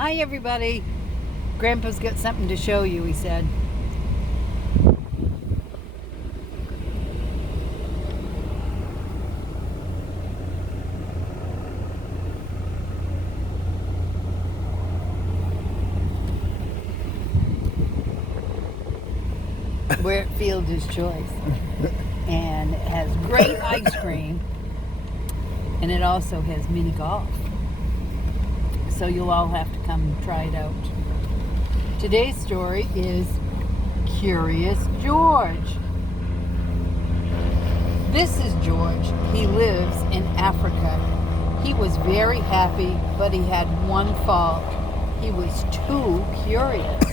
Hi, everybody. Grandpa's got something to show you, he said. We're at Fielder's Choice. And it has great ice cream. And it also has mini golf. So you'll all have to come try it out. Today's story is Curious George. This is George. He lives in Africa. He was very happy, but he had one fault. He was too curious.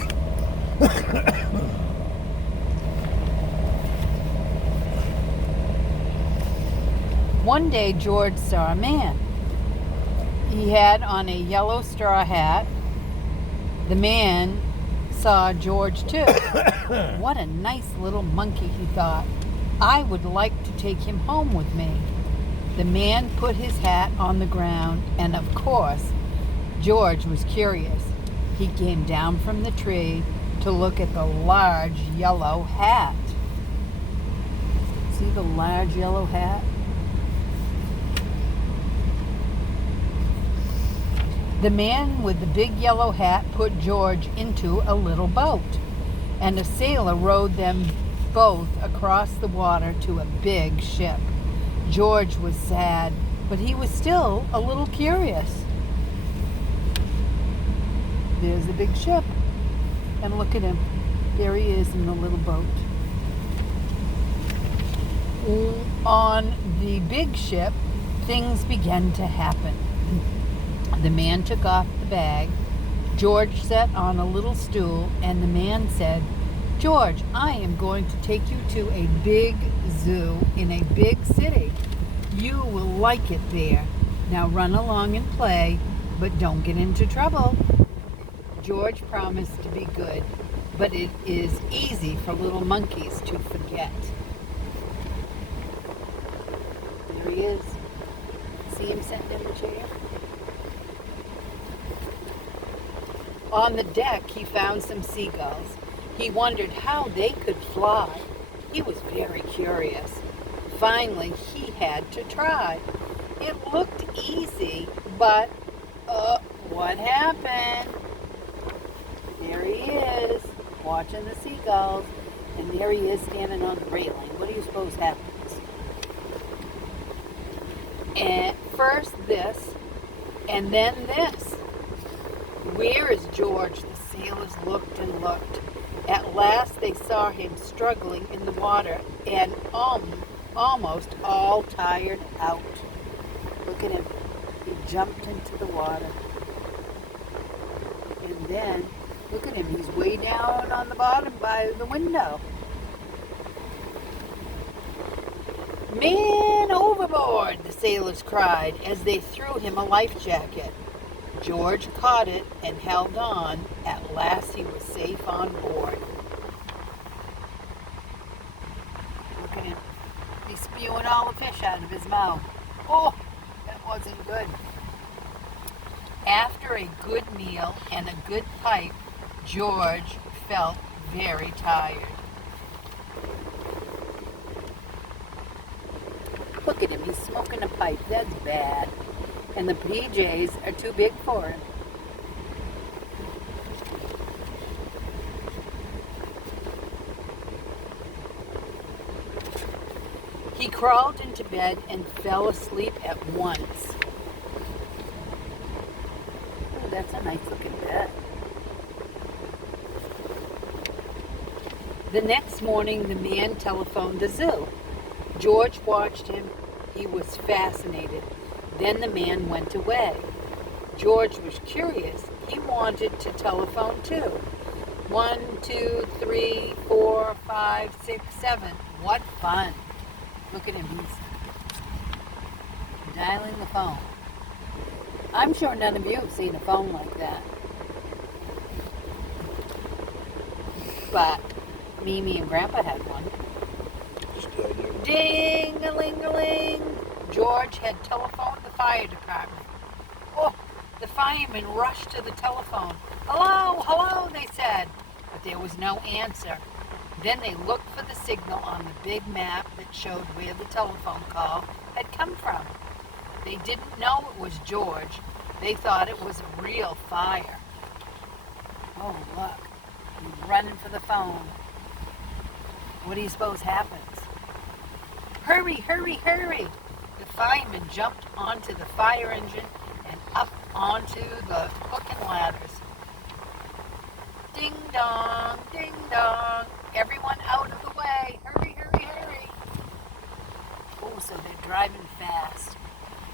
One day, George saw a man. He had on a yellow straw hat. The man saw George too. What a nice little monkey, he thought. I would like to take him home with me. The man put his hat on the ground, and of course, George was curious. He came down from the tree to look at the large yellow hat. See the large yellow hat? The man with the big yellow hat put George into a little boat, and a sailor rowed them both across the water to a big ship. George was sad, but he was still a little curious. There's the big ship, and look at him. There he is in the little boat. On the big ship, things began to happen. The man took off the bag. George sat on a little stool, and the man said, George, I am going to take you to a big zoo in a big city. You will like it there. Now run along and play, but don't get into trouble. George promised to be good, but it is easy for little monkeys to forget. There he is. See him sitting in the chair? On the deck, he found some seagulls. He wondered how they could fly. He was very curious. Finally, he had to try. It looked easy, but what happened? There he is, watching the seagulls, and there he is standing on the railing. What do you suppose happens? And first this, and then this. Where is George? The sailors looked and looked. At last they saw him struggling in the water and almost all tired out. Look at him. He jumped into the water. And then, look at him. He's way down on the bottom by the window. Man overboard, the sailors cried as they threw him a life jacket. George caught it and held on. At last he was safe on board. Look at him. He's spewing all the fish out of his mouth. Oh, that wasn't good. After a good meal and a good pipe, George felt very tired. Look at him. He's smoking a pipe. That's bad. And the PJs are too big for him. He crawled into bed and fell asleep at once. Oh, that's a nice looking bed. The next morning, the man telephoned the zoo. George watched him. He was fascinated. Then the man went away. George was curious. He wanted to telephone too. 1, 2, 3, 4, 5, 6, 7. What fun. Look at him. He's dialing the phone. I'm sure none of you have seen a phone like that. But Mimi and Grandpa had one. Ding-a-ling-a-ling. George had telephoned the fire department. Oh, The firemen rushed to the telephone. "Hello, hello," they said, but there was no answer. Then they looked for the signal on the big map that showed where the telephone call had come from. They didn't know it was George. They thought it was a real fire. Oh, look, he's running for the phone. What do you suppose happens? Hurry, hurry, hurry! The firemen jumped onto the fire engine and up onto the hook and ladders. Ding dong, ding dong. Everyone out of the way. Hurry, hurry, hurry. Oh, so they're driving fast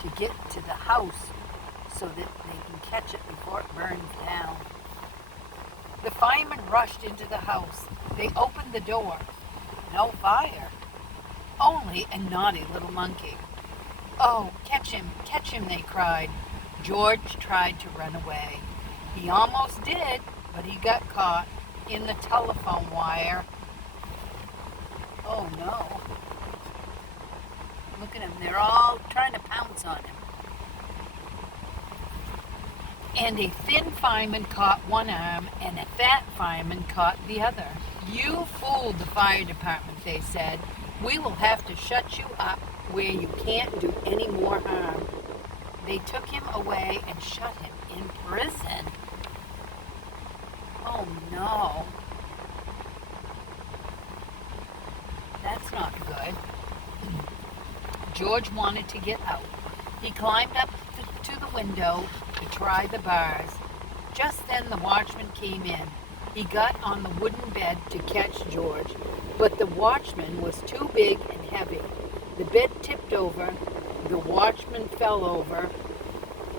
to get to the house so that they can catch it before it burns down. The firemen rushed into the house. They opened the door. No fire. Only a naughty little monkey. "Oh, catch him, they cried. George tried to run away. He almost did, but he got caught in the telephone wire. Oh no. Look at him, they're all trying to pounce on him. And a thin fireman caught one arm and a fat fireman caught the other. "You fooled the fire department," they said. "We will have to shut you up where you can't do any more harm." They took him away and shut him in prison. Oh no. That's not good. George wanted to get out. He climbed up to the window to try the bars. Just then the watchman came in. He got on the wooden bed to catch George, but the watchman was too big and heavy. The bed tipped over, the watchman fell over,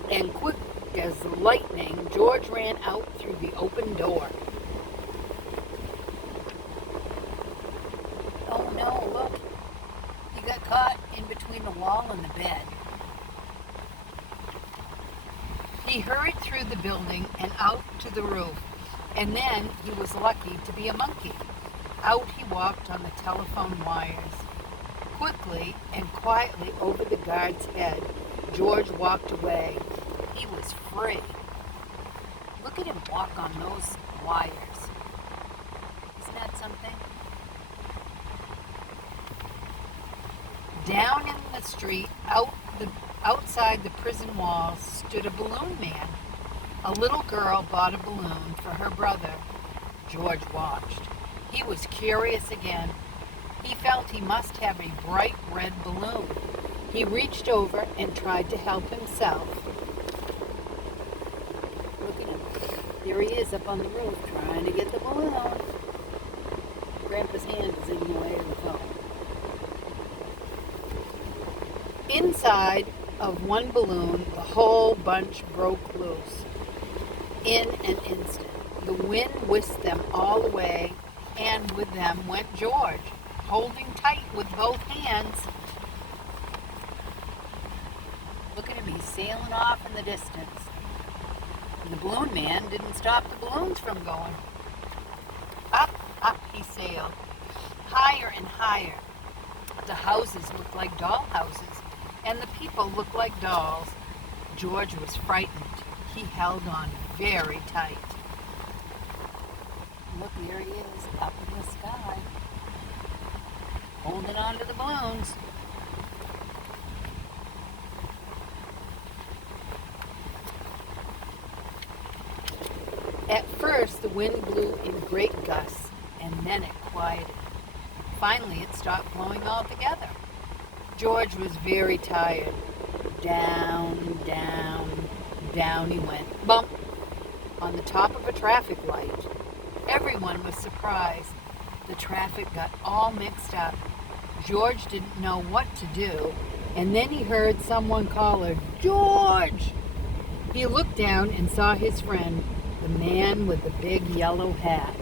and quick as lightning, George ran out through the open door. Oh no, look. He got caught in between the wall and the bed. He hurried through the building and out to the roof, and then he was lucky to be a monkey. Out he walked on the telephone wires. Quickly and quietly over the guard's head, George walked away. He was free. Look at him walk on those wires. Isn't that something? Down in the street, outside the prison walls, stood a balloon man. A little girl bought a balloon for her brother. George watched. He was curious again. He felt he must have a bright red balloon. He reached over and tried to help himself. Look at him. There he is up on the roof trying to get the balloon. Grandpa's hand is in the way of the phone. Inside of one balloon, the whole bunch broke loose. In an instant, the wind whisked them all away, and with them went George, holding tight with both hands. Look at him, he's sailing off in the distance. And the balloon man didn't stop the balloons from going. Up, up he sailed, higher and higher. The houses looked like doll houses, and the people looked like dolls. George was frightened. He held on very tight. Look, here he is, up in the sky, holding on to the balloons. At first, the wind blew in great gusts, and then it quieted. Finally, it stopped blowing altogether. George was very tired. Down, down, down he went, bump, on the top of a traffic light. Everyone was surprised. The traffic got all mixed up. George didn't know what to do, and then he heard someone call her, "George!" He looked down and saw his friend, the man with the big yellow hat.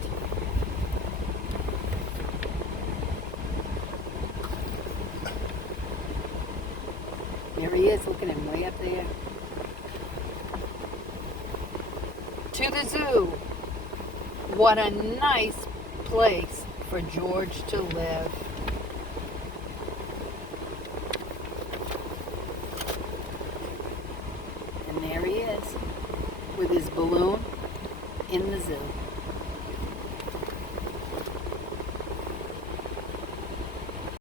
There he is, look at him way up there. To the zoo. What a nice place for George to live. And there he is. in the zoo.